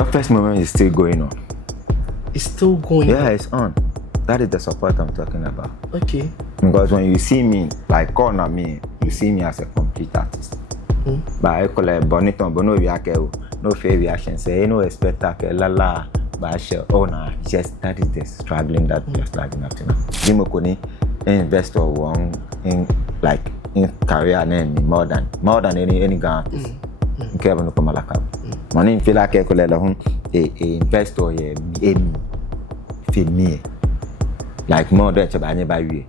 toughest moment is still going on. It's still going on? Yeah, it's on. That is the support I'm talking about. Okay. Because when you see me, like corner me, you see me as a complete artist. But I call it bonito, but no reaction, no fair reaction. Say, no expect la la. But I share, oh no, just that is the struggling that we're struggling up to now. Jimo Koni invest or one in like in career and more than any Ghana artist. Kevin no Kamalaka. Money feel like a investor here for me. Like more than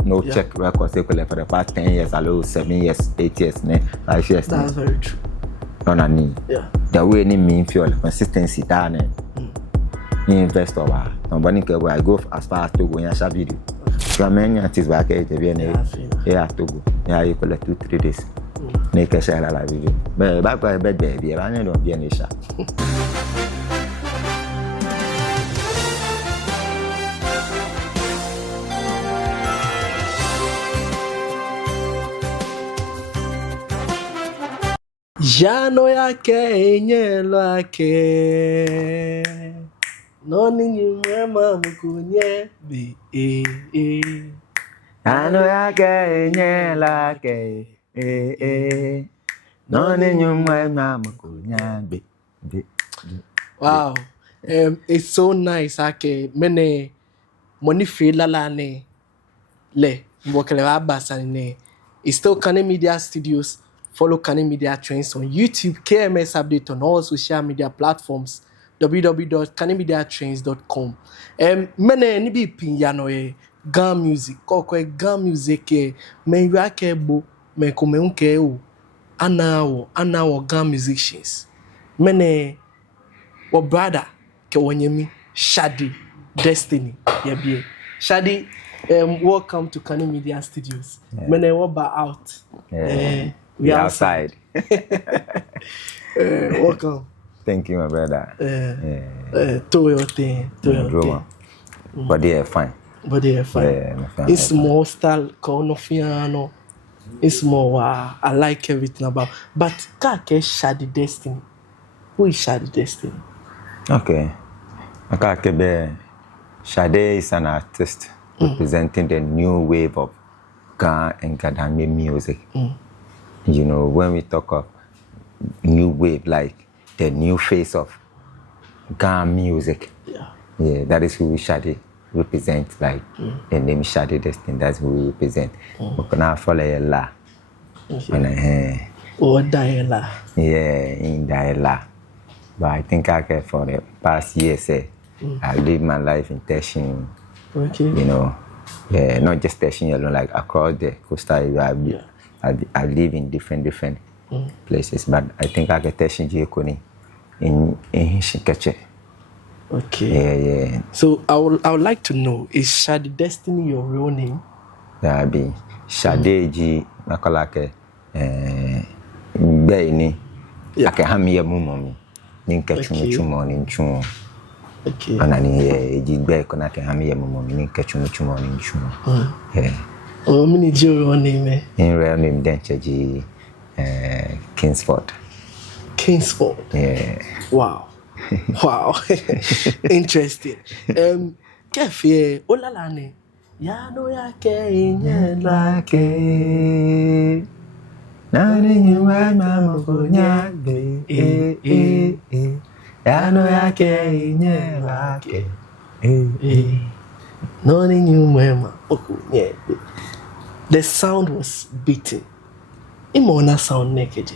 no check records for the past 10 years, 7 years, 8 years, 5 years. That's very true. On a knee. Yeah. The way any mean feel consistency down. Investor, nobody can I go as far as to go and share video. So many artists back at the VNA. Yeah, to go. Yeah, you collect 2-3 days. Make a share a video. But back by bed, baby, I don't be an issue. Jano yake enyelo ake noni nyuma mukunye be Jano yake enyelo ake noni nyuma mukunye be. Wow. It's so nice ake mene money feel la ne le mbokele abasa ne. It's still Kane Media Studios. Follow Kane Media Trends on YouTube, KMS Update on all social media platforms, www.kanemediatrends.com. Mene ni bi pinyano Ghana music, koko Ghana music men yake bo men ko men ke o anawo Ghana musicians. Mene wo brother ke wonyemi Shadi Destiny yebie. Shadi, welcome to Kane Media Studios. Yeah. Mene wo ba out. Yeah. We outside. Welcome. Thank you, my brother. Do your thing. But they are fine. Yeah, it's more style, Konofiano. It's more, I like everything about. But Kake Shadi Destiny. Who is Shadi Destiny? Okay. Kake Shadi is an artist representing the new wave of Ghana and Gadame music. You know, when we talk of new wave, like the new face of Ghana music, yeah, that is who Shadi represents. Like the name Shadi Destiny, that's who we represent. We can follow a la, or Diala. Yeah, in Diala. But I think for the past years, I live my life in Teshin. Okay. You know, yeah, not just Teshin alone, like across the coastal area. I live in different places, but I think I get Teshin Jekoni in Shinkache. Okay. Yeah. So I would like to know, is Shadi Destiny your real name? That be Shadi G Nakalake Beni. Ake Hamia Mumomi. Ninka Chumo Ninchumo. Okay. And I need Jigbe Konake Hamia Mumomi, Ninka Chumo Ninchumo. Yeah. Oh, many your name? In real name, Denche Kingsford. Kingsford. Yeah. Wow. Interesting. Kefe olalane. Yano yake inyelake. Nani nyuma mamukunya be. Yano yake inyelake. Nani nyuma mamukunya be. The sound was beating. Imona sound naked.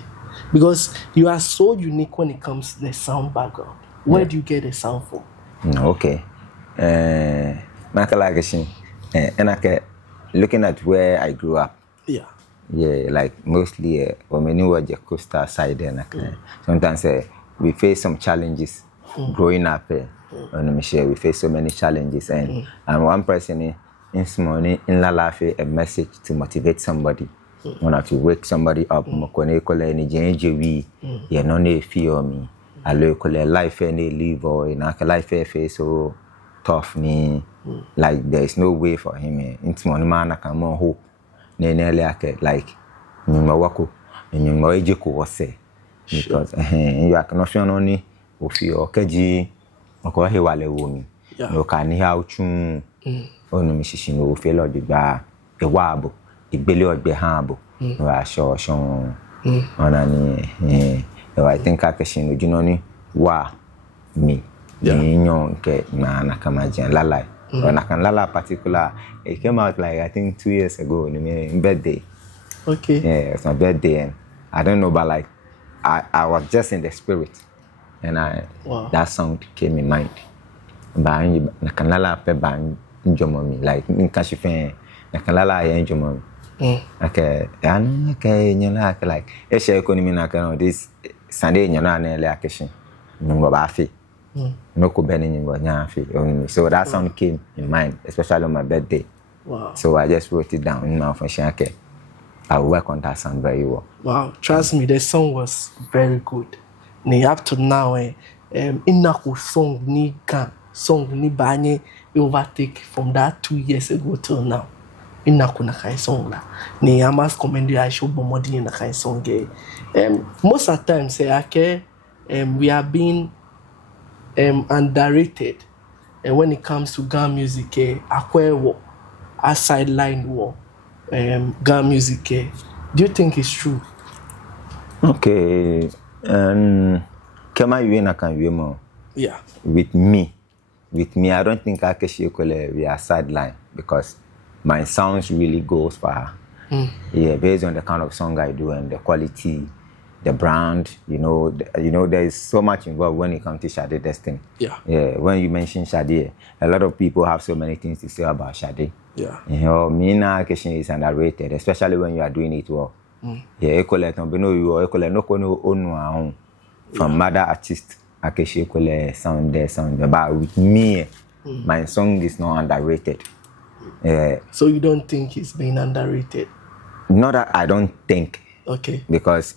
Because you are so unique when it comes to the sound background. Where do you get the sound from? Okay. Makalagashin. And I looking at where I grew up. Yeah. Yeah, like mostly when we knew the coastal side there. Sometimes we face some challenges growing up. We face so many challenges. And one person in Simone in La Lafe a message to motivate somebody. Want to wake somebody up. Mokone kole ni jenjewi. You know ne feel me. Alo kole life any live or in a life so tough ni. Like there is no way for him. Into one man I can more hope. Like nyuma wako nyuma ejeko wose because you are not only ofio keji ko he wale wo mi no ka ni ha otun onu mi sisi no ofe lo digba ewa abo igbele ogbe han abo no aso ona ni I think akeshin ojuno ni wa mi nyo ke na kama jan lala na kan lala particular it came out like I think 2 years ago on my birthday. Okay. Yeah, it's my birthday and I don't know, but like I was just in the spirit and that song came in mind. But na kan lala pe ban njomo mi like nka shifen na kan lala ye njomo mi. Okay, and okay nyola like e share economy na kan this Sunday nyola na ele akeshin. Ngo ba fi. No ko beni nyimbo nyafi. So that song came in mind, especially on my birthday. Wow. So I just wrote it down in my function. Okay, I'll work on that song very well. Wow, trust me, the song was very good. Up to now, inako song ni kan song ni banye overtake from that 2 years ago till now. Inako na kai song la. I must commend you. I show bomodi na kai song. Most of the time, say we are being underrated when it comes to Ghana music. Akwewo, a sideline war. Ghana music. Do you think it's true? Okay, kama you na kan you more. Yeah. With me, I don't think I can share we are sideline because my sounds really goes far. Yeah, based on the kind of song I do and the quality, the brand, you know, there is so much involved when it comes to Sade Destiny. Yeah. Yeah. When you mention Sade, a lot of people have so many things to say about Sade. Yeah. You know, Mina Keshin is underrated, especially when you are doing it well. Yeah, Ekole Tombino, you are Ekole no kono onu from mother artist. Akeshi Ekole sound there, but with me, my song is not underrated. So you don't think it's being underrated? Not that I don't think. Okay. Because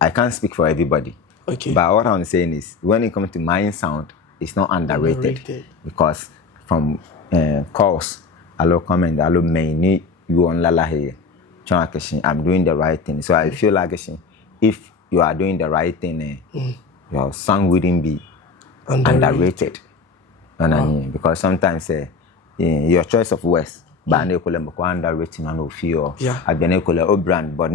I can't speak for everybody. Okay. But what I'm saying is, when it comes to my sound, it's not underrated. Because from calls, hello comment, hello main, you on lala here, I'm doing the right thing. So I feel like if you are doing the right thing, your song wouldn't be underrated. Because sometimes your choice of words, but underrated and no fear. I've been a brand, but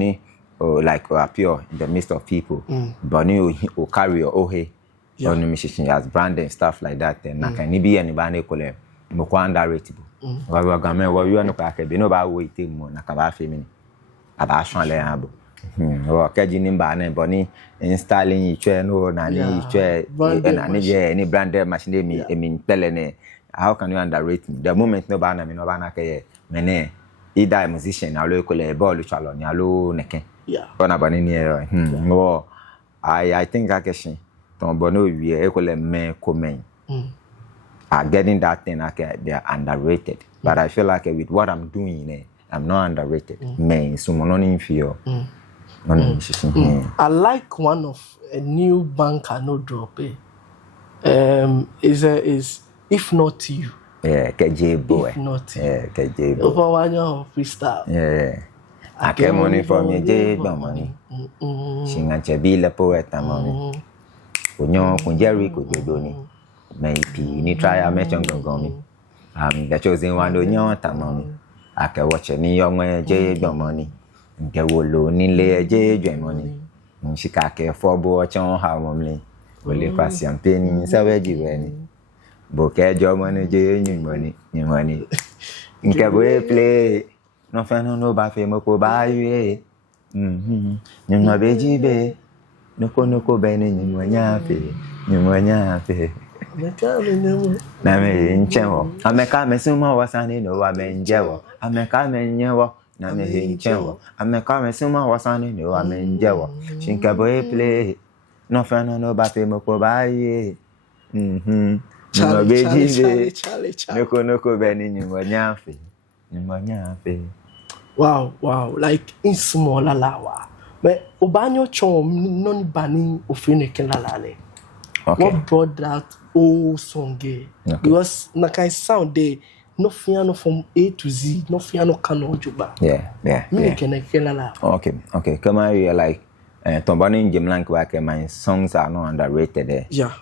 like appear in the midst of people, but or carry or hey, or musician as brand and stuff like that. And I can be anybody call them underrated. What you are not be no about waiting more, Nakaba feminine. About Shanley. Or catching banner, bonnie, installing each no, Nani, any branded machine, I mean, Pelene. How can you underrate me? The moment no banner, no banner, mene, either a musician, a local ball, chalon, yellow neck. Yeah. I think I can Tombono, we are equally men comment. Are getting that thing, they are underrated. But I feel like with what I'm doing, I'm not underrated. Men, someone in fear. I like one of a new banker no drop. Is if not you. Yeah, KJ boy. If not you. Yeah, KJ boy. Over one year freestyle. Yeah. I get money from your J money. Shinga Chabila poet money. Unyo Kunjeri could be doing. Maybe you try a mention gongoni. The chosen one do not money. I can watch any young way J money. Get wolo nile J money. Shikake for watch on how money. Will you pass champagne in Savage any? Bouquet job money J money. Nkabwe play. No fan no ba fe mo ko ba yue. Nyuma beji be. No ko be ni nyuma fe. Na me nchewo. Ameka me suma wasani no wa me njewo. Ameka me nyewo. Na me nchewo. Ameka me suma wasani no wa me njewo. Shinkabwe play. No fan no ba fe mo ko ba yue. Nyuma beji be. No ko be ni nyuma fe. Wow. Like in small lawa. But Obanyo chom non bani ofine kelalale. What brought that old song? Because nakai sound there, no piano from A to Z, no piano cano juba. Yeah. Me kelala. Okay. Come on, like Tombani in Jimlank wake my songs are not underrated there. Yeah.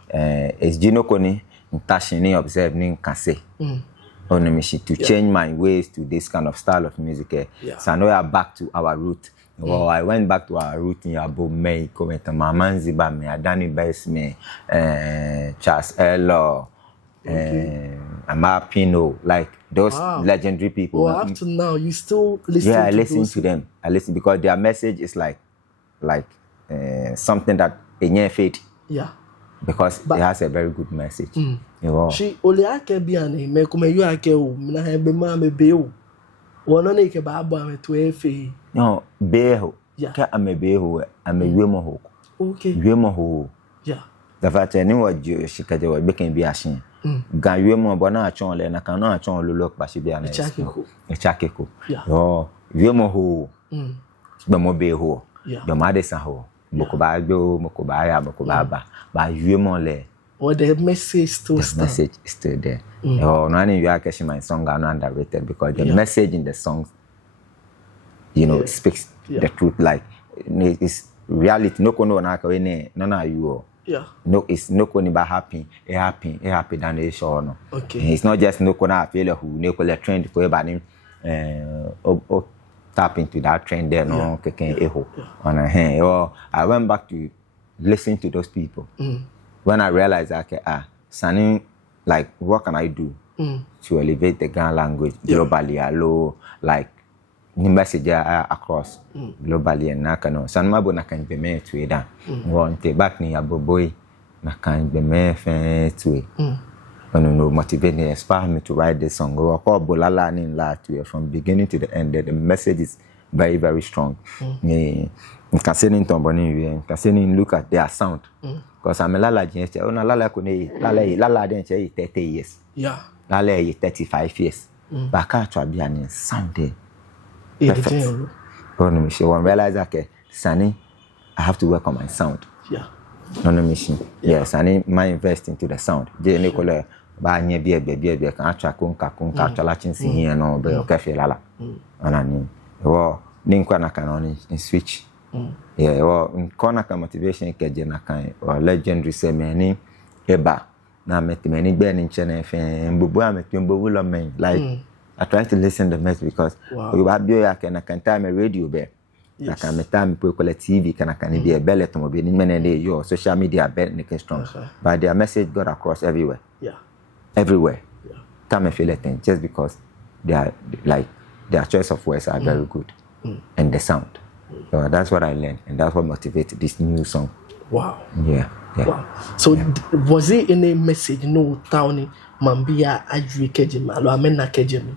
It's Gino Koni Tashini observe nin kase. On a mission to change my ways to this kind of style of music. So now we are back to our root. Well, I went back to our root in Yabo May, comment Maman Ziba me, Adani Bass me, Charles Elo, Amar Pino, like those legendary people. Well, up to now, you still listen to I listen those? to them. I listen because their message is like something that in faith. Yeah. Because it has a very good message. She only ake biane me kuma you ake o na hebe ma me be o. Wono na ike ba abo ame to efe. No, beho. Ka ame beho, ame wemo ho. Okay. Wemo ho. Yeah. The fact ni wa jo shikaje wa beken bi asin. Ga wemo bo na achon le na kan na achon lolok ba shi bi ana. Echakeko. Yeah. Oh, wemo ho. Be mo beho. Yeah. Be ma de san ho. Moko ba jo, moko ba ya, moko ba ba. Ba wemo le. Or the message still the message is still there. Oh, no, you are catching my song are not underrated because the message in the songs, speaks the truth. Like it's reality. No kono na ka we na you. Yeah. No, it's no kono ba happy. It happy than the show no. Okay. It's not just no kono feel who no kono trend ko ba ni tap into that trend there no keken eho. On a hand. Oh, I went back to listen to those people. When I realized that, Sani, like, what can I do to elevate the Ghana language globally, like, the message across globally and nakano. San mabo na kan be me to eda. Want back ni aboboy na kan be me fe to no motivate me, inspire me to write this song. Go call bolala ni la to from beginning to the end. The message is very, very strong. You can say in Tomboni, you can say look at their sound. Because I'm a lala jenche. Oh, na lala kone lala jenche 30 years. Yeah. Lala 35 years. But I can't try be an sound there. Perfect. Oh no, she won't realize that Sani, I have to work on my sound. Yeah. No machine. Yes, Sani, my invest into the sound. Je Nicola, ba nye be kan acha kunka chala chinsi here no be okafe lala. Anani. Wo ninkwa na kan in switch. Yeah, well, in corner motivation keje na kan or legendary say many eba na met many ben in chene fe mbubu ametumbo wulo men like I try to listen the message because we have bio ya kan time radio be na kan time pe kola TV kan be a bellet mo be ni menende your social media be ne strong but their message got across everywhere. Yeah. Everywhere. Yeah. Time feel it just because they are like their choice of words are very good and the sound. So that's what I learned, and that's what motivated this new song. Wow. Yeah. Wow. So was it any message? No, Townie, Mambia, Adri Kejimi, Alo Amena Kejimi.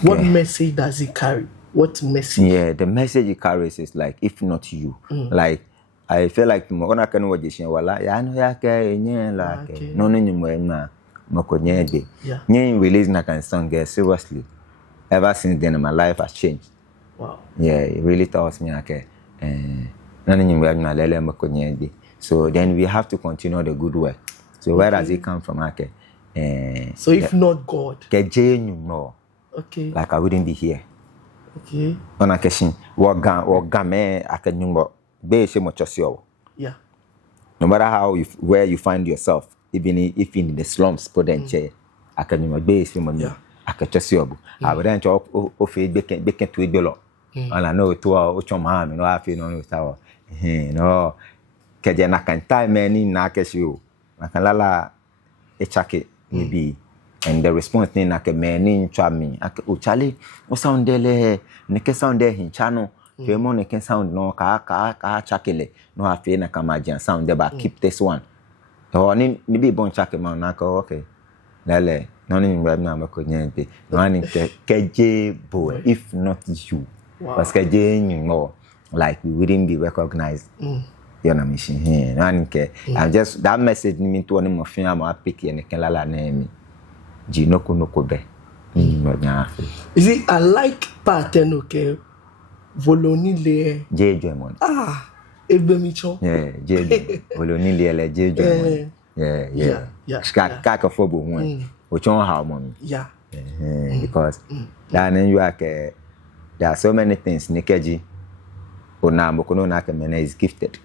What message does it carry? What message? Yeah, the message it carries is like, if not you, like I feel like Mokona can watch this. Wala, ya no ya ke nye la ke no nyumwe na mokonye de. Nye release na kan song seriously. Ever since then, my life has changed. Wow. Yeah, it really taught me like so then we have to continue the good work. So where does it come from? So if not God, okay, like I wouldn't be here. Okay. On a question, what game I can be yeah. No matter how where you find yourself, even if in the slums, put in chair, I can be I can just see you. I would enter off a bacon to a dollar. And I know to our Ochomham, you know, I feel no tower. No, Kajana can tie many nakes you. I can lala a chake maybe. And the response then like a man in charming. Oh, Charlie, what sound there? Neke sound there in channel. Femon can sound no ka chakele. No, I feel like a sound there, but keep this one. Or maybe bon chake man, okay. Lele, none in web number could be running KJ boy, if not you. Because KJ, you know, like we wouldn't be recognized. You're not missing here. I'm just that message me to one of them. I pick and can la name Jinoko no kobe. Is it I like pattern okay? Volonile J. Ebemicho. Yeah, J. Volonile J. Yeah. Kakaphobo one. Which on how mommy? Yeah. Because then you are there are so many things Nikeji ona mokono na kemene is gifted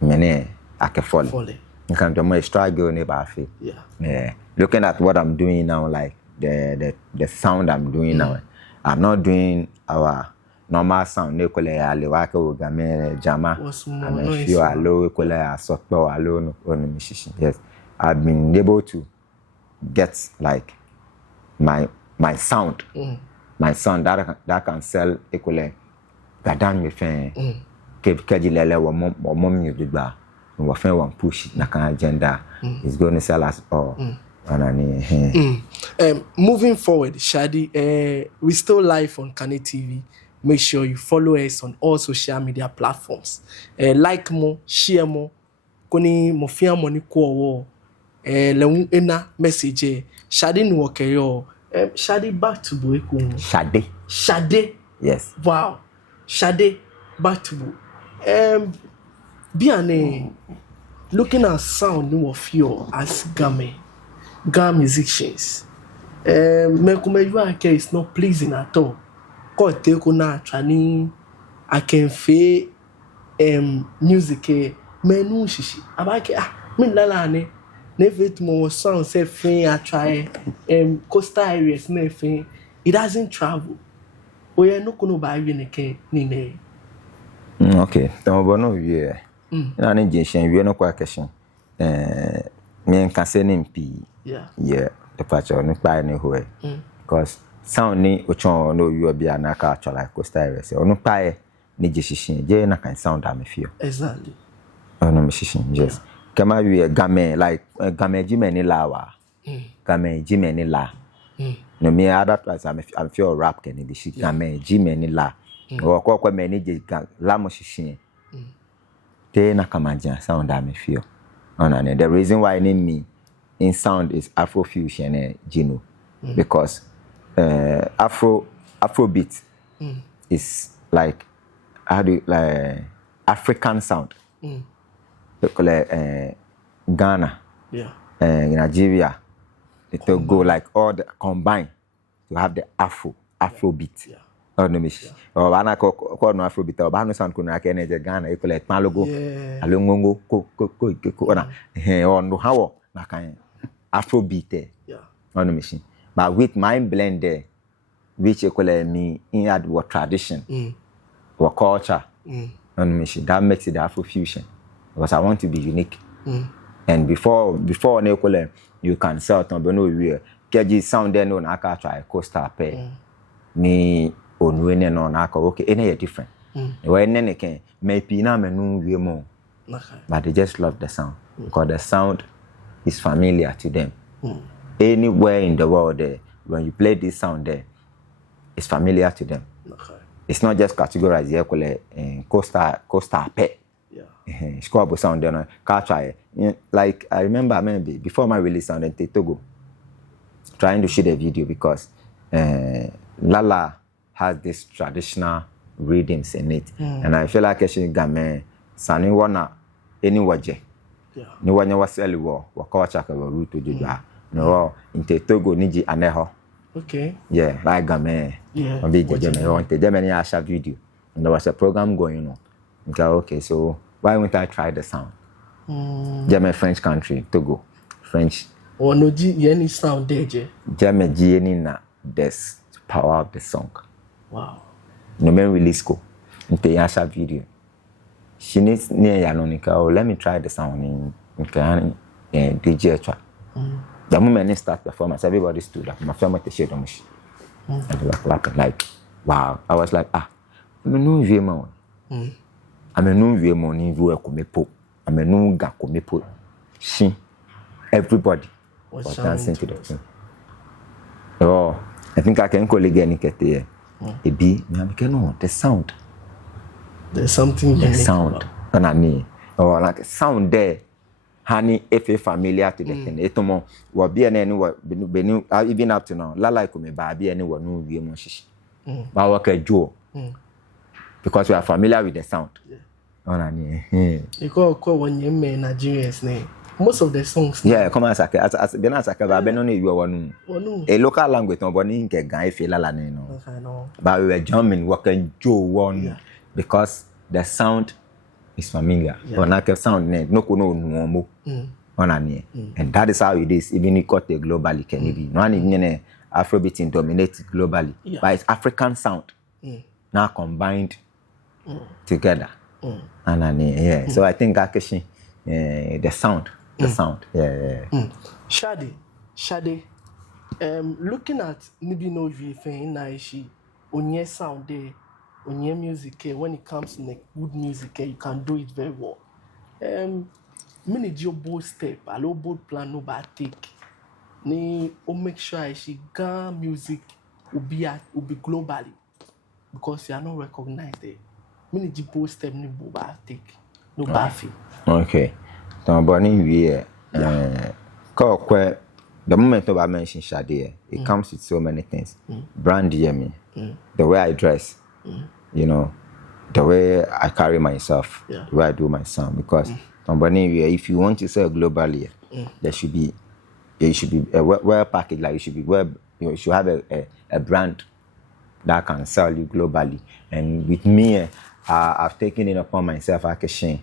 mene akefole you can do my struggle ne ba fe yeah looking at what I'm doing now like the sound I'm doing now I'm not doing our normal sound ne kole ale wa ka ogame jama I'm sure alo kole asokpo alo no onu mishishi yes I've been able to get like my sound my sound that can sell equally gadan me fe keji lele wo mom you gba wo fe one push na kan agenda is going to sell us all moving forward Shadi we still live on Kane TV. Make sure you follow us on all social media platforms. Like mo, share mo, koni mo fia mo ni ko wo. Le ena message. Shadi ni wokeyo. Shadi back to Boeku. Shade. Yes. Wow. Shade back to Bo. Biane looking at sound ni wo feel as Gam musicians. Me you are is not pleasing at all. Ko te ko na trani I can fe music menu shishi abake min lala ne fit mo sound say fin I try coastal areas na fin it doesn't travel oye no kono ba wi ne ke ni ne okay to bo no wie na ne jeshen wie no kwa keshen me nka se ne mpi yeah the patch on pa ne ho because sound ni ochon no you be na ka like coastal areas onu pa e ni jeshishin je na kan sound am feel exactly ono me shishin yes kama we game like game jime ni la wa game jime ni la no me other twice I'm feel rap can be shi game jime ni la o kwa me ni je la mo shishin te na kama jan sound am feel ono the reason why name me in sound is Afrofusion Gino because Afrobeat is like African sound. Like Ghana, Nigeria, it will go like all the combined to have the Afrobeat. Oh no, miss. Oh, I call no Afrobeat. Oh, no sound kuna kene je Ghana. You like Malogo, Alongongo, ko na. Oh no, how na kan Afrobeat. Oh no, miss. But with my blend there, which equally me in add what tradition, what culture, that makes it Afrofusion. Because I want to be unique. And before equally you can sell it on no we keji sound there no na ka try coastal pay. Ni onwe no na ka okay any different. When nene can maybe na menu we more. But they just love the sound because the sound is familiar to them. Anywhere in the world there, when you play this sound there, it's familiar to them. It's not just categorized equally coastal pay. Squabble sound there, try. Like I remember maybe before my release sound in Togo, trying to shoot a video because Lala has this traditional rhythms in it, and I feel like I should game sani wana any waje. Ni wanya waseli wa culture ka root to juja. No in Togo niji aneho. Okay. Yeah, like game. Yeah. On video me want the many asha video, and there was a program going on. Okay, so why won't I try the sound? German French country, Togo. French. Oh no, any sound there, German Jenny na this power of the song. Wow. No man release go. Into Yasha video. She needs near Yanonica. Oh, let me try the sound in DJ track. The moment they start performance, everybody stood up. My family to share the machine. And they were clapping like, wow. I was like, no view I'm a new view money view komepo. I'm a new ga komepo. She, everybody was dancing to the tune. Oh, I think I can call again. It be the sound. There's something the sound. And I mean, or like sound there. Honey, if you're familiar to the thing, etomo will be an even up to now. La like me, baby, anyone who be mushy. But work a Joe because we are familiar with the sound. You call one young man Nigerian's name. Most of the songs. Yeah, come as Benasaka, Benoni, you are one. A local language, no one in guy feel la no. But we were jumping, working Joe one because the sound is familiar. When I can sound no normal. And that is how it is. Even it got globally can be. No one Afrobeat dominates globally, but it's African sound now combined together. And so I think actually the sound. Shade, looking at maybe no VFN Naishi, onye sound there, onye music when it comes to good music, you can do it very well. Manage your bold step, a low bold plan no bad take. Ni make sure she Ghana music will be globally because you are not recognized there. Manage your bold step no bad take, no bad feel. Okay, so Bonnie the moment I mention Shade, it comes with so many things. Brand me, the way I dress, you know, the way I carry myself, the way I do my sound. Because if you want to sell globally, there should be well packaged. Like you should have a brand that can sell you globally. And with me, I've taken it upon myself. I can shine,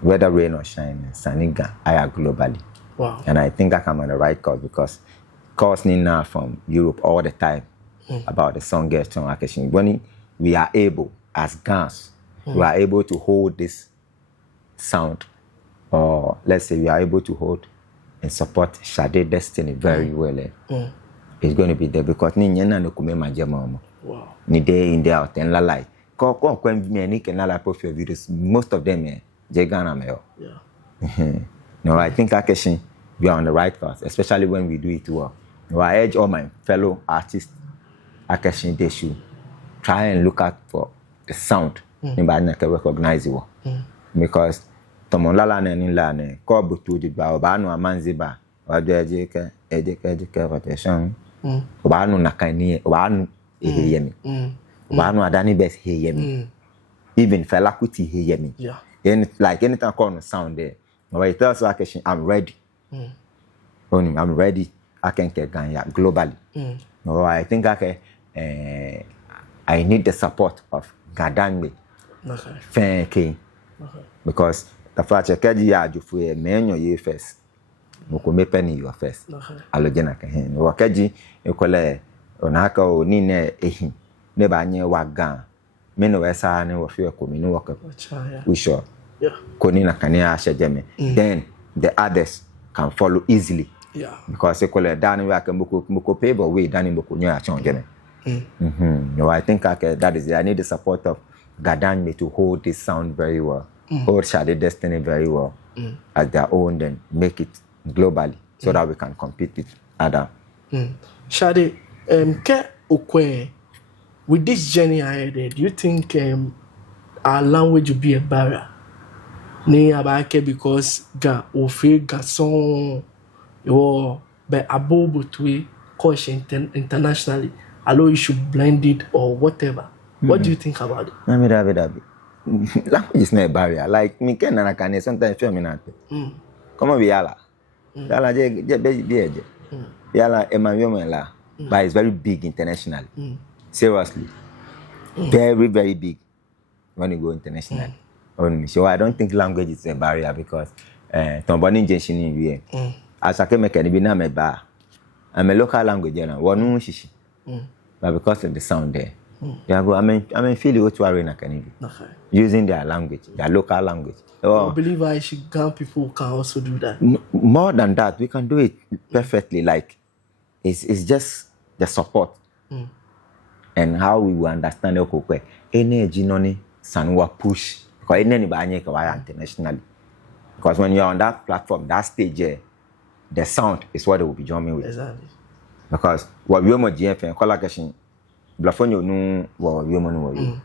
whether rain or shine, Saniga, I are globally. Wow. And I think I'm on the right course because calls now from Europe all the time about the song gets on Akeshin. When we are able, as Gans, we are able to hold this sound, or let's say we are able to hold and support Shade Destiny very well. It's going to be there because wow. Ni day in day out and la lie. Most of them No, I think Akeshin, we are on the right path, especially when we do it well. No, I urge all my fellow artists, Akeshin, they should try and look out for the sound. Nobody can recognize it. Because Tomonlala and Lane, Kobu to the Baobano Amanziba, or the education, Obano Nakani, Obano Heyemi, Obano Adani Best Heyemi, even Felakuti Heyemi. Like anytime called sound there. No, it tells Akeshin, I'm ready. I'm ready. I can get Ghana globally. No, I think I need the support of Gadangme. Fanke. Because the fact that you are for a man your first. Moko me penny your first. Allogena can. No, Kaji, you call it Onaka or Nina Ehin. Never anye wagan. Men of Essa or fear coming work. We sure. Konina Kania Shajeme. Then the others can follow easily. Because they call it Danny Moko pay, but we Danny Mokunya Chongeme. No, I think that is it. I need the support of Gadangme to hold this sound very well, hold Shade Destiny very well as their own, then make it globally so that we can compete with other. Shade, with this journey ahead, do you think our language will be a barrier? Because garçon or by above to caution internationally, although you should blend it or whatever. What do you think about it? Language is not a barrier. Like me can sometimes feel me not. Come on, Yala. Yala Emmanuel, but it's very big internationally. Seriously, very very big when you go internationally. So I don't think language is a barrier because Tomboni Jensen in here. As I can make any I'm a local language, one shishi. But because of the sound there, I feel what you are in a Canadian using their language, their local language. I believe Ghana people can also do that. More than that, we can do it perfectly. Like it's just the support and how we will understand the energy noni sanwa push. Because internationally. Because when you're on that platform, that stage, the sound is what they will be joining with. Exactly. Because what we are GFN, collaboration, Blafonio no, what we are no.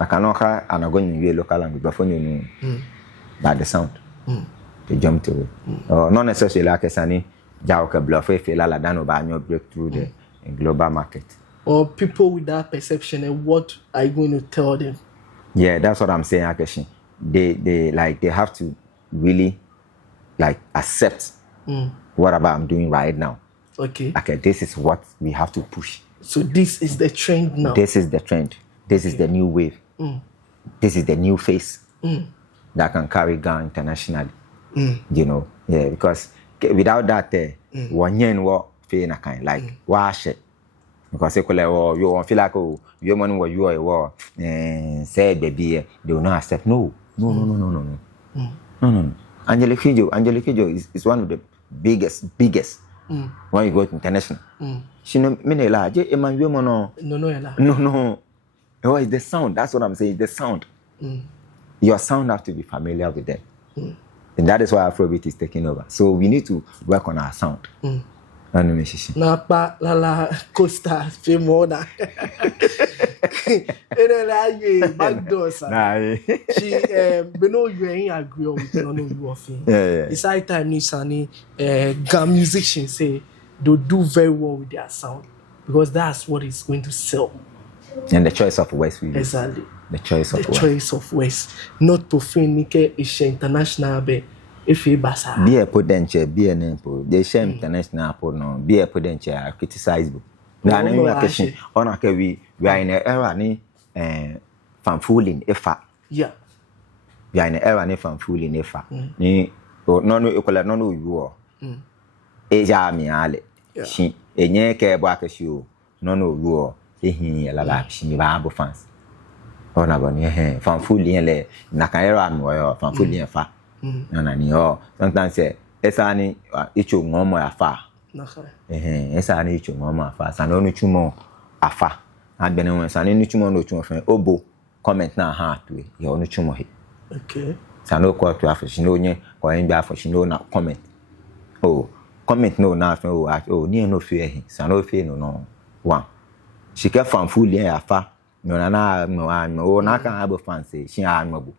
I cannot and I'm going to local language, Blafonio no, by the sound. To jump to it. Not necessarily like a sunny, Jauka Blaffe, Fela Dano, by your breakthrough the global market. Or people with that perception, and what are you going to tell them? Yeah, that's what I'm saying, Akeshin. They have to really like accept whatever I'm doing right now. Okay, this is what we have to push. So this is the trend now. This is the trend. This is the new wave. this is the new face that can carry Ghana internationally. You know, yeah, because without that, one year what feel na kind like wash it. Because you feel like you money what you are say baby they will not accept. No. Angelique Kidjo is one of the biggest when you go to international. She no many large no. Oh, it's the sound. That's what I'm saying. The sound. Your sound have to be familiar with them. And that is why Afrobeat is taking over. So we need to work on our sound. Na pa la Costa Femona. Backdoor sir. She Beno you ain't agree with no you of him. It's high time Nisani Ghana musicians say they do very well with their sound because that's what is going to sell. And the choice of West we exactly. The choice of West. Not profane Nike is international be if he basa. Be a potential, be an import. They share international for no. Be a potential criticize. On we are in an era ni fanfooling efa. Yeah. We are in an era ni fanfooling efa. Ni no equal no you are. Eja mi ale. She enye ke bo akeshu no you are. Ehi la she mi ba fans. Ona boni fanfooling le na kan era mi wo fanfooling efa. Na ni sometimes say esa ni ichu ngomo afa. Esa ni ichu ngomo afa sa no chumo afa agbene won sa ni chumo no chumo fen obo comment na ha to e no chumo he okay sa no ko to afa shi no nye ko en gba afa shi no na comment comment no na fen ni no fe he sa no fe no one she ke fan full yen afa no na na kan abo fan say shi a nmobo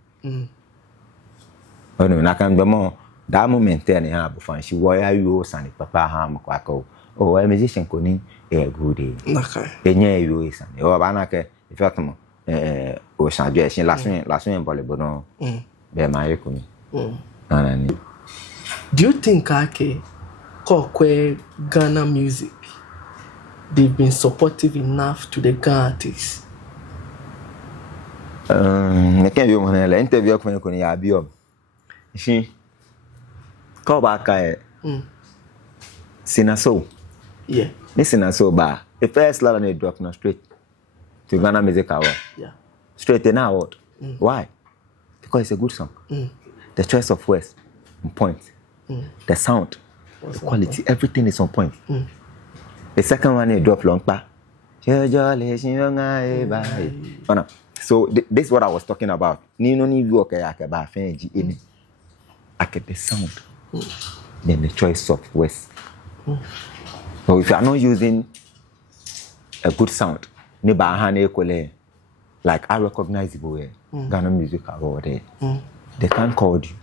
no na kan be mo that moment there ha abo fan shi wo ya yo san papa ha mo kwa ko a musician koni good day okay enye yo isan ba na ke ifatomo o sanjo e lasun bolebo no be ma ye koni anani. Do you think Kokwe Ghana music they've been supportive enough to the Ghana artists? Ne ken yo mo na interview ko koni ya biom shi ko ba ka Sinaso. Yeah. Listen, so bad. The first line they drop now straight to Ghana Music Award. Yeah. Straight in award. Why? Because it's a good song. The choice of words on point. The sound, the quality, everything is on point. The second one they drop long pa. So this is what I was talking about. Ni no ni work ba fenji any. I get the sound. Then the choice of words. So if you are not using a good sound, like unrecognizable Ghana Music Award, they can't call you,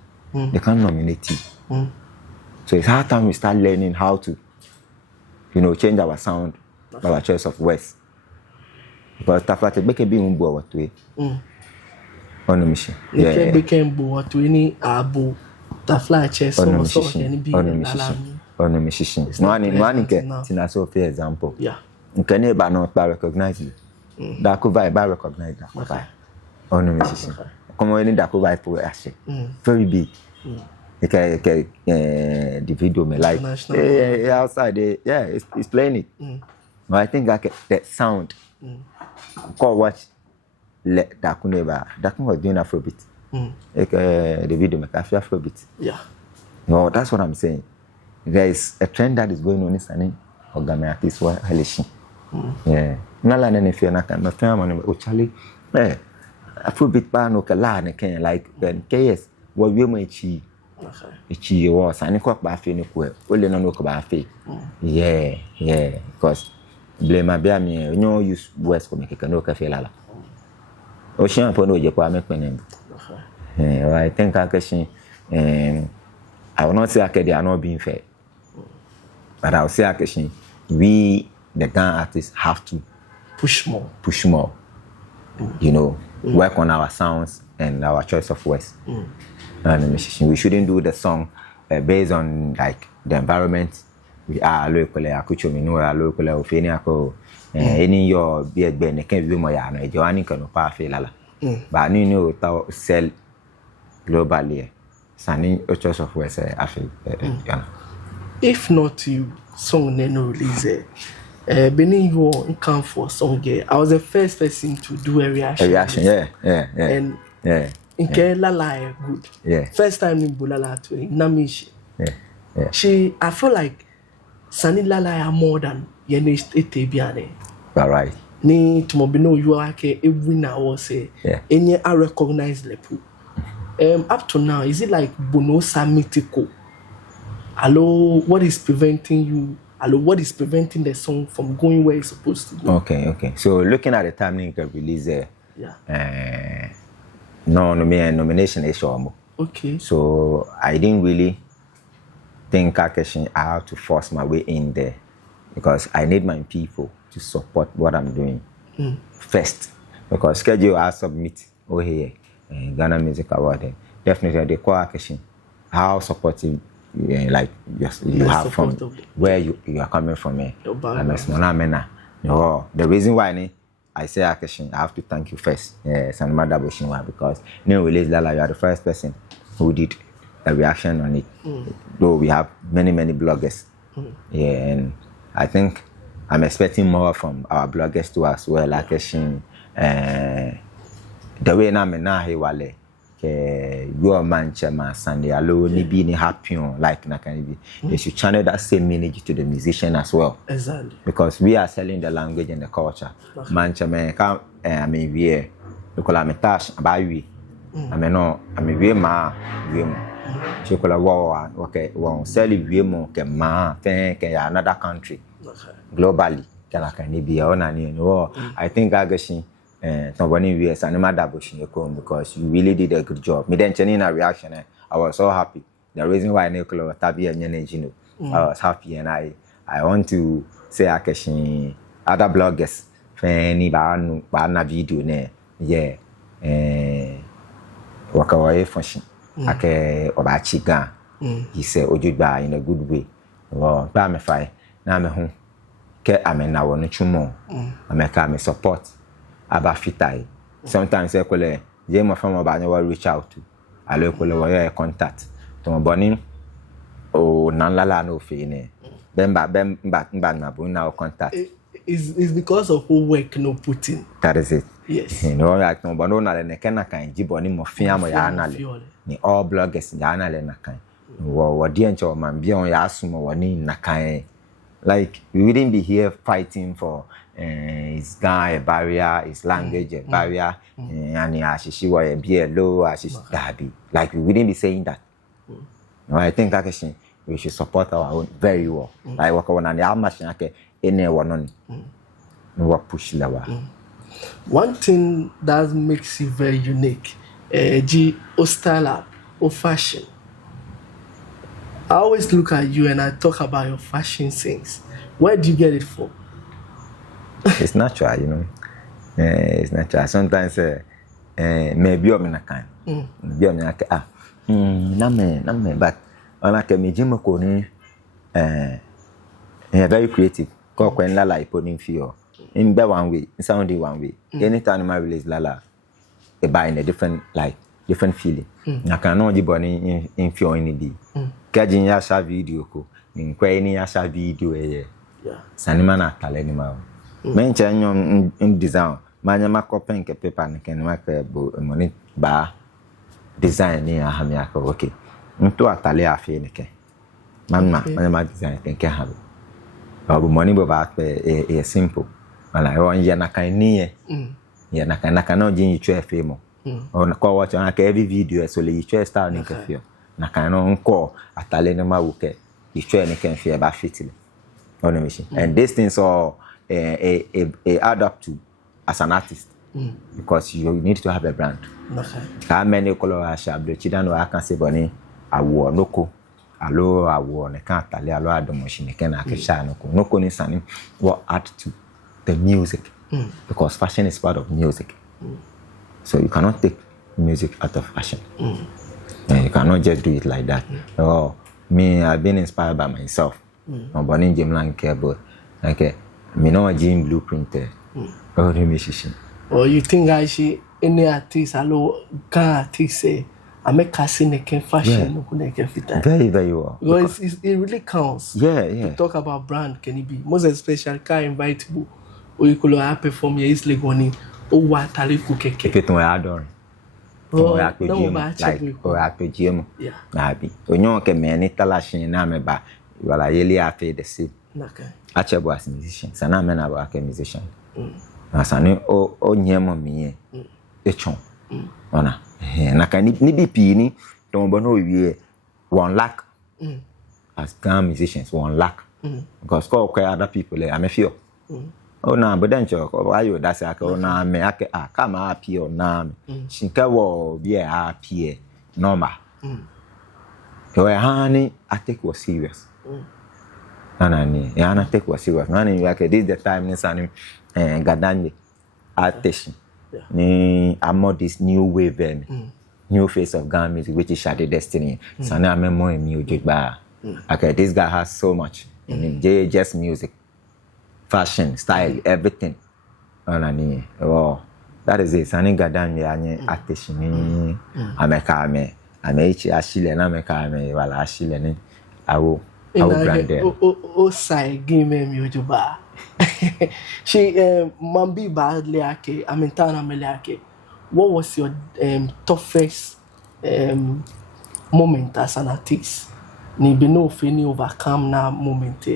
they can't nominate you. So it's hard time we start learning how to, change our sound, our choice of words. Because Tafla Beke be umbo what way. On the mission. Yeah. Became what we need abu Tafla chess on the musician. No one can Sinaso for example. Yeah. You can never not recognize you. That could buy recognize that. Okay. On the musician. Come on in that could buy for actually. Very big. Okay, the video me like outside it's playing it. But I think that sound. Call watch let that could never that was doing Afrobeat. The video make Afrobeat. Yeah. No, that's what I'm saying. There is a trend that is going on in Sani or Ghana artists who are Halishi. Yeah. Nala nene fear na kan. My friend man Ochali. Afrobeat ba no kala ne Kenya like then KS what we mo chi. Chi was Sani ko ba fe ne ko. Ole no no ko ba fe. Yeah. Because blame my bear me no use West ko make no ka fe lala. Ocean po no je po make penem. I think I will not say they are not being fair. But I will say we, the Ghana artists, have to push more. Work on our sounds and our choice of words. And we shouldn't do the song based on like the environment. We are local, local, any your beard, can be more, Joanny can no lala. but I know to sell globally. Sani ocho software say I feel If not you, song no release. Benin you on come for song. I was the first person to do a reaction. Yeah. And yeah. Lala good. Yeah. First time in Bulala to Namishi. Yeah. I feel like Sani Lala are more than Yene Etebiane. All right. Ni tumobino you are a winner or say any I recognize lepu. Up to now, is it like Bonosa Mythical? Hello, what is preventing you? Hello, what is preventing the song from going where it's supposed to go? Okay. So looking at the timing of release nomination is short. Okay. So I didn't really think I have to force my way in there because I need my people to support what I'm doing first. Because schedule I submit here Ghana Music Award, definitely the core question how supportive like you have from where you are coming from. I'm a small amena. The reason why I say Akeshin, I have to thank you first, Sanmada Boshinwa, because release Lala, you are the first person who did a reaction on it. Though we have many bloggers, and I think I'm expecting more from our bloggers too as well. Akeshin, the way na he wale. Your man chairman Sunday alone ni be ni happy on like na can be. They should channel that same energy to the musician as well. Exactly. Because we are selling the language and the culture. Man chairman come I mean we because I'm touch about we. I mean no I mean we ma we mo. Chokola wa okay won sell we mo ke ma think another country. Globally can be on and no I think Agashin somebody years and because you really did a good job. Me then changing a reaction. I was so happy. The reason why Nicola Tabi and Yenejino, I was happy and I want to say Akeshin other bloggers any bana video ne work away function. Ake Obachiga. He said Ojuba in a good way. Well, Bamify now me home. I mean now no chumo. I me support. About fitai. Sometimes I call my family about reach out to. I look for contact. To my bonnie. Oh, Nanlala no fee. Bemba now contact. It's because of who work no putting. That is it. Yes. You know, like no bono na le kana kan jiboni mo fia mo ya na le. Ni all bloggers ya na le na kan. Wo di encho man bi on ya asumo woni na kan. Like we wouldn't be here fighting for his guy a barrier, his language a barrier, and she was be low, like we wouldn't be saying that. No, I think actually we should support our own very well. Like what on the machine anyone on what push level. One thing that makes you very unique, o style or fashion. I always look at you and I talk about your fashion things. Where do you get it from? It's natural, you know. It's natural. Sometimes, maybe I'm in a kind. Maybe I'm in a name, but on a Jim Kone, very creative. Cock and Lala, I put in fear. In that one way, in sounding one way. Anytime I release Lala, I buy in a different feeling. I cannot be born in fear any day. Kajin yasha video ko, in Quani yasha video, Sanimana Talenima. Mention in design, Manyama copying a paper and can make a money bar design near Hamiako. Okay, into a talia fenike. Mamma, Manyama design can have it. Or money about a simple. And I want Yanaka near Yanaka no gin you chair famo. Or call watch on every video so you chair star in cafe. Nakano call a talenema wuke. You chair and can fear about fitting on the machine. And these things are a add up to as an artist because you need to have a brand. How many color shall the children I can say bonnie I wore noko allo I wore ne can't tell you allo the machine can I can noko ni sani what add to the music because fashion is part of music. So you cannot take music out of fashion. And you cannot just do it like that. Oh, me I've been inspired by myself. I'm born in Jimlan Cable. Okay. Me know a gym blueprint. Oh, the musician. Or you think I see any artist alo Ghana artist I make casting a fashion no can fit that. Very, very well. Because it really counts. Yeah. To talk about brand can it be most especially can invitable or you could have perform your East Legoni or what Taliku keke. If it were adorn. Like or after Jim. Yeah. Nabi. When you can many talashin na me ba you are really after the sea. Okay. Actually was musician. Sana men about a musician. Asani o nyemo mi echon. Ona. Na kan ni bi pi ni don bono wie 1 lakh. As Ghana musicians 1 lakh. Because call other people I'm a few. Oh no, but then why you that's like oh na me ake come up here na me. Shinka wo be happy normal. So honey I take was serious. Anani, I take was serious. Nani you like this the time ni sani Gadanye artist. Ni amo this new wave new face of Ghana music which is Shade Destiny. Sani I'm more music ba. Okay, this guy has so much in him. Just music. Fashion, style, everything. Oh, that is it. Sani Gadanye anye artist ni America me. Amechi ashile na America me wala ashile ni awo branded. O sai game me ojuba. She mambi badly ake amentana mele ake. What was your toughest moment as an artist? Ni be no fini overcome na moment.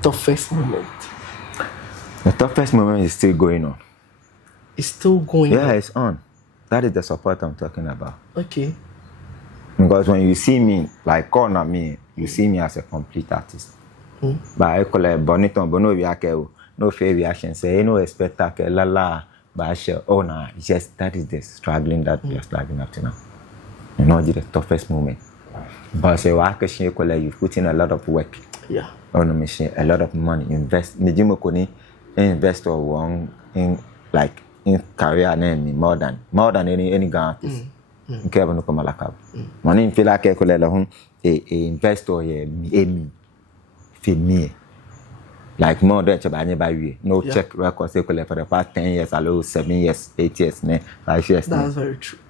Toughest moment. The toughest moment is still going on. It's still going on? Yeah, it's on. That is the support I'm talking about. Okay. Because when you see me, like corner me, you see me as a complete artist. But I call it Bonito, Bono Viake, no fair reaction, say, no spectacle, la, but I share, oh, nah, it's just that is the struggling that we are struggling up to now. You know, the toughest moment. But say, you put in a lot of work. Yeah. On a machine, a lot of money, invest. Invest or one in like in career and more than any Ghana artist. Kevin Okomalaka. Money feel like a investor me like more than by you. No check records for the past 10 years, 7 years, 8 years, 5 years. That's very true.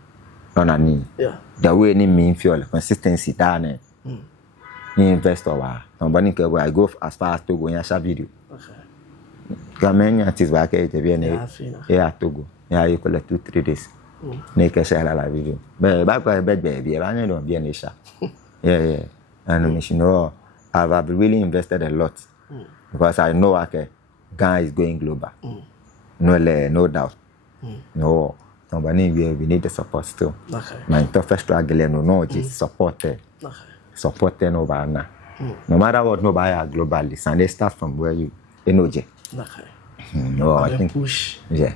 Yeah. The way any mean feel consistency down investor I go as far as Togo and share video. Okay. Many artists back at the Togo. Yeah, you collect 2-3 days. Make a share la video. But back by bed baby, I don't be an issue. Yeah. And you know, I've really invested a lot because I know Ghana is going global. No doubt. No, we need the support still. Okay. My toughest struggle, no, just support. Support over now. No matter what, nobody are globally, and they start from where you know. Okay. No, I think push. Yeah.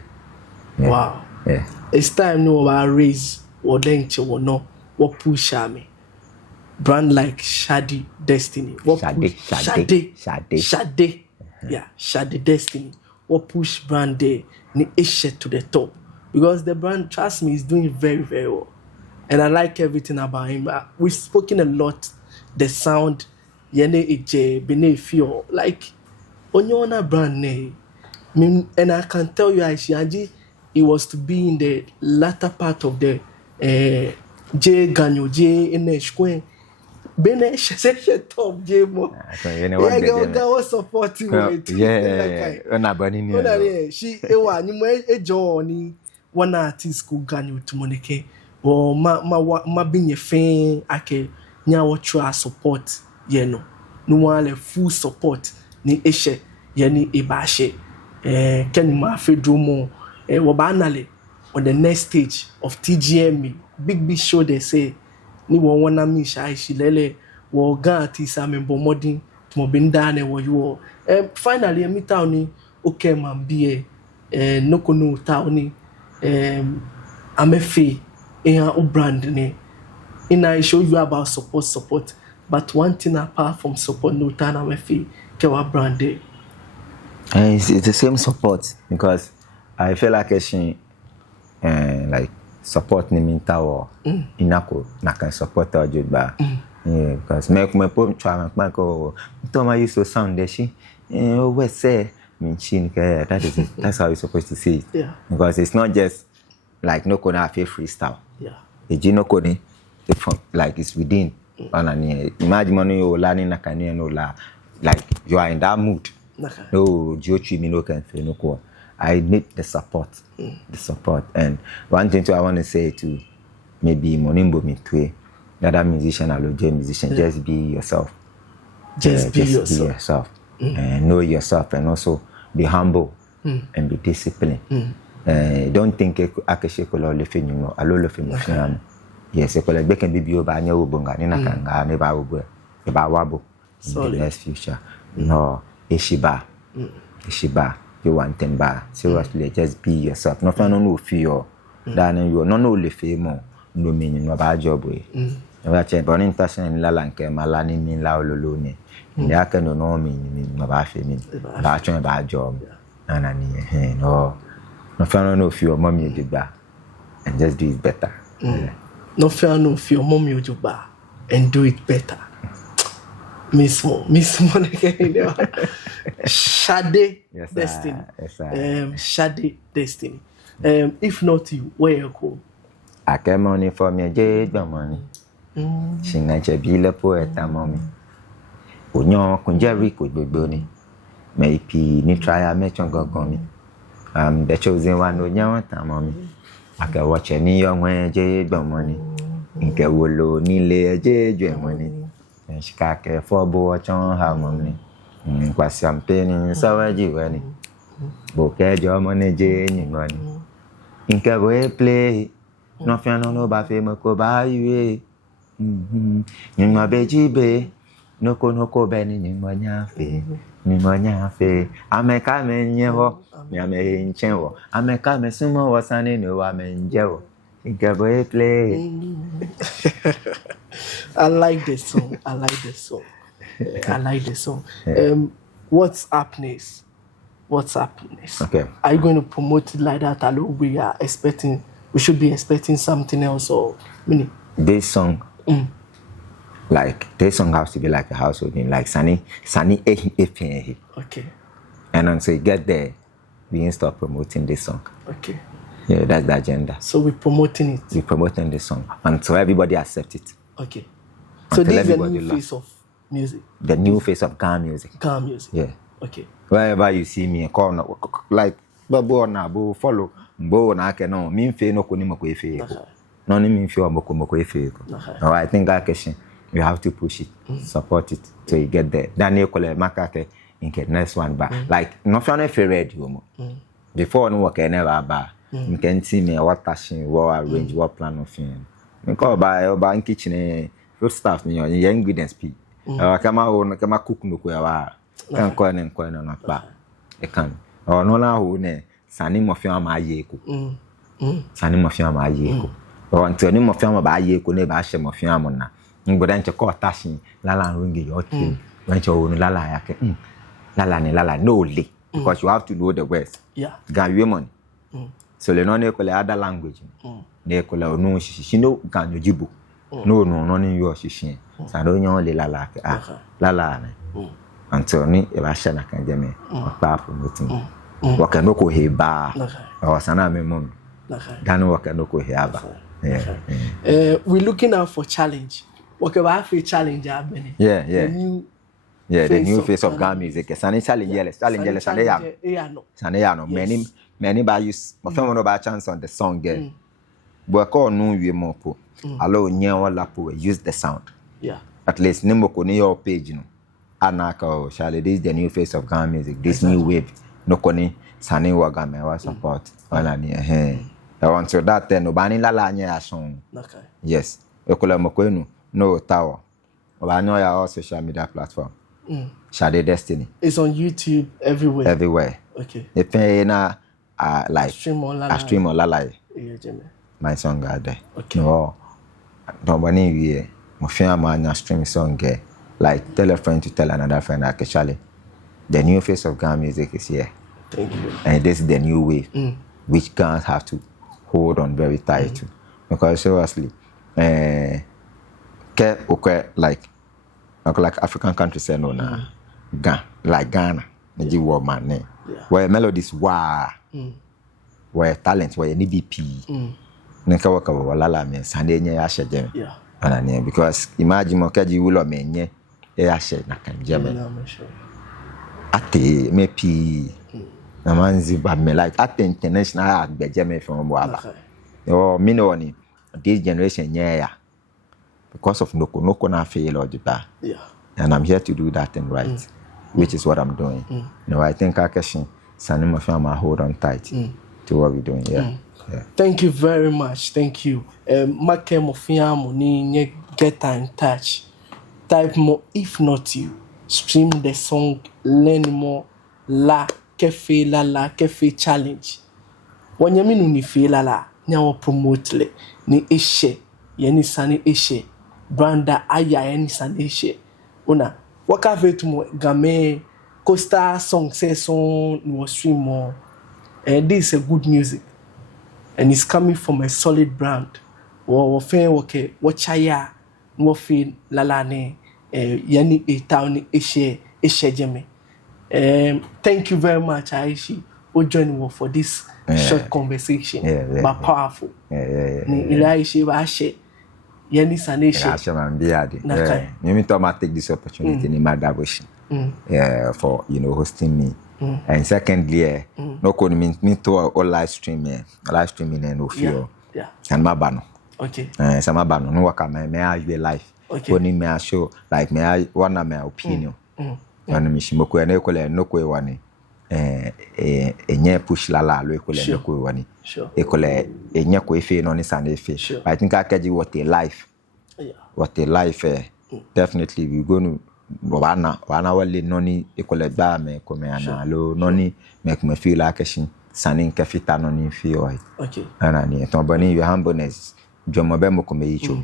Wow. Yeah. It's time no about raise or then or no what push me. Brand like Shade Destiny. What Shade. Yeah, Shade Destiny. What push brand there ni issue to the top because the brand, trust me, is doing very, very well. And I like everything about him. We've spoken a lot. The sound, benefit, like Onyona brand name. And I can tell you, actually, it was to be in the latter part of the J Ganyo J in the square. Bene she top J mo. Yeah, girl was supporting it. Yeah. She ewa ni mo ejo ni one artist ko Ganyo to moneke. Or ma being a fan ake nya what support no one full support ni eshe yani ibashe can ma fedromo wabanale on the next stage of TGM big show they say ni won na mi sha ishilele wo gan ti samembo modin to mo binda na wo you finally mi town ni okay man be no kono town ni amefe in brand name. And I show you about support. But one thing apart from support, no time I'm a fee, kewa brand day. It's the same support because I feel like she like support ni minta or inako na can support our job ba. Yeah, because me try make go. Toma you so sound there she. We say that is it. That's how you're supposed to see it. Yeah. Because it's not just like no kona have freestyle. Yeah. Eji no koni like it's within. Imagine money you learning na kani no la like you are in that mood. Okay. No Jochi me no can feel no ko. I need the support. The support. And one thing I want to say to maybe Monimbo Mitwe, the other musician, a legit musician, just be yourself. Just be Be yourself. yourself. And know yourself and also be humble and be disciplined. Don't think akeshekolo lefe nyuno alo lefe mfiam. Yes, ekole be can be oba anya obonga ni na kanga ne ba obo e ba wabo in the next future. No, Ishiba. You want them back. Seriously, just be yourself. No fan no fear. That you no le fame no meaning no bad job we. Never change born international in la lanke malani min la ololo ni. Ya can no meaning no bad fame. Ba try bad job. Na ni no fan no fear mommy do that. And just do it better. No fear no fear mommy you do ba and do it better. Miss Monica. Shade Yes, Destiny. yes, Shade Destiny. If not you, where you go? I came money for me, jade money. She nature be the poet, mommy. Unyo kunjari could be bony. Maybe ni try a match on gogoni. The chosen one, no yawan, mommy. I can watch any young way, jade money. Inke wolo ni le jade money. And she can't for watch on harmony. Kwasi champagne sawaji wani. Boke jo money jeni money. Inke we play. No fian no ba fe mo ko ba yue. Ni ma beji be. No ko be ni mo nya fe. Ni mo nya fe. Ameka me nyewo. Mi ame nchenwo. Ameka me sumo wasane no wa me njewo. Inke we play. I like this song. What's happiness? Okay. Are you going to promote it like that? Hello, we should be expecting something else or meaning? This song, like this song has to be like a household name, like Sunny Ehi. Okay. And until you get there, we can start promoting this song. Okay. Yeah, that's the agenda. So we're promoting it. We're promoting this song until everybody accepts it. Okay. So Until this is the everybody new face of music. The new face of Ghana music. Ghana music. Yeah. Okay. Wherever you see me, call no, like babo na bo follow bo na ke no mi mfe no ko ni mako efe ko. No ni mi mfe o mako efe ko. No, I think that question you have to push it, support it till you get there. Then you call it makake in the next one ba. Like no fan e ready mo. Before no work never ba. You can see me what passion, what arrange, what plan of thing. Me call ba in kitchen food staff me your ingredients speed. Kama cook no ko ya kan ko na na pa e kan o no la ho ne sani mo fi ma ye ko sani mo fi ma ye ko o anto ni mo fi ma ba ye ko ne ba hye mo fi am na ngboda nche ko tashin lala rungi yo ti when che o no lala ya ke lala no le because you have to know the words. Yeah. Gan money. So le no ne ko le other language ne ko le onu shishi no gan yo jibo no ni yo shishi sa do nyon le lala ke lala ne until ni e ba hye na kan je me pa promoting waka no ko he ba o sana me mom dan waka no ko he aba. We're looking out for challenge. Okay, we have a challenge happening. Yeah. The new face of Ghana music. Sane challenge sane ya no many ba use my friend no ba chance on the song girl. But call no we mo po allow nyen la po use the sound. Yeah. At least nimo ko ni your page no. Anaka Charlie, this is the new face of Ghana music. This new wave. No koni sane wa Ghana wa support. Wala ni I want to that no bani la anya song. Okay. Yes. Ekola mokwenu no tower. Oba no ya all social media platform. Shade Destiny. It's on YouTube everywhere. Everywhere. Okay. If na like Stream on Lala. Yeah, Jimmy. My song are there. Okay. No. Don't bani we mo fian ma stream song get. Like tell a friend to tell another friend that actually the new face of Ghana music is here. Thank you. And this is the new wave, which Ghanaians have to hold on very tight to. Because seriously, like African countries say no na like Ghana, the war man where melodies where talent where any BP nka waka wala me sande nya ya shejeme anane because imagine mokaji wulo me nye ya she na kan jeme ate me pi na manzi ba me like at international agbejeme from boaba o me no ni this generation yeah because of noko na fail or and I'm here to do that thing right which is what I'm doing. I think I can Sanima Fama hold on tight to what we're doing. Yeah. Thank you very much. Thank you. Make mo fiamu ni get in touch. Type more if not you. Stream the song, learn more. La kefe la kefe challenge. Wanyaminu ni fe la nyawo promote le ni eshe yeni sani eshe branda aya yeni sani eshe una waka vetu game Costa song song was stream more and this is a good music and it's coming from a solid brand wo fe okay wachaya wo fe lala ne yani e town eshe jeme. Thank you very much Aishi for joining me for this short conversation but powerful. Aishi ba she yani saneshe me take this opportunity in Madabushi for hosting me and secondly no call me to all live streaming and no feel and mabano some mabano no work me I live only me I show like me I one my opinion and me shimoko na ekole no ko wani enye push lala lo ekole no ko wani ekole enye ko efe no ni sane efe I think akaji what a life definitely we going to wana wale noni ekole ba me ko me ana lo noni make me feel like sane nke fita noni feel ana ni to bani your humbleness jomo be mo ko me yicho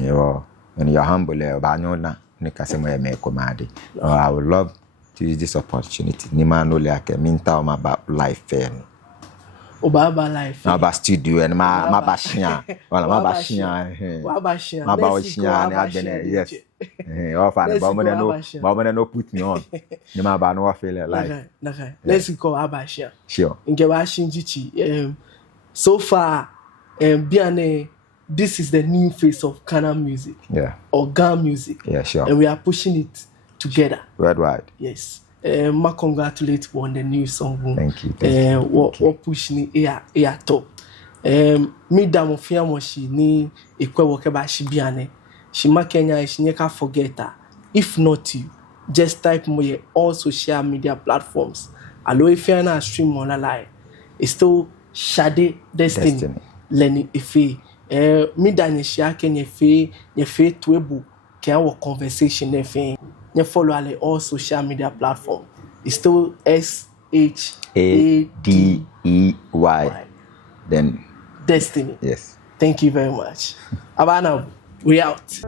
yo when you're humble ba nyona I would love to use this opportunity. Nima no like minta about life Obaba life. Ma ba studio and ma bashia. Wala ma bashia. Ma bashia and adene yes. All fine. But no put me on. Nima ba no feel like. Okay. Let's go abashia. Sure. Nke ba shinjichi. So far Biane, this is the new face of Ghana music. Yeah. Or Ghana music. Yeah, sure. And we are pushing it together. Worldwide. Yes. Ma congratulate you on the new song. Thank you. What pushing air top. Me damo fiamo she ni ekwe wokeba she biane. She ma Kenya she neka forget her. If not you, just type more all social media platforms. Alo if you na stream on line. It's still Shade Destiny. Lenny Ife. Me danye shia ke nye fe twebu ke our conversation nefe nye follow all social media platform. It's still SHADEY. Then Destiny. Yes. Thank you very much. Abana, we out.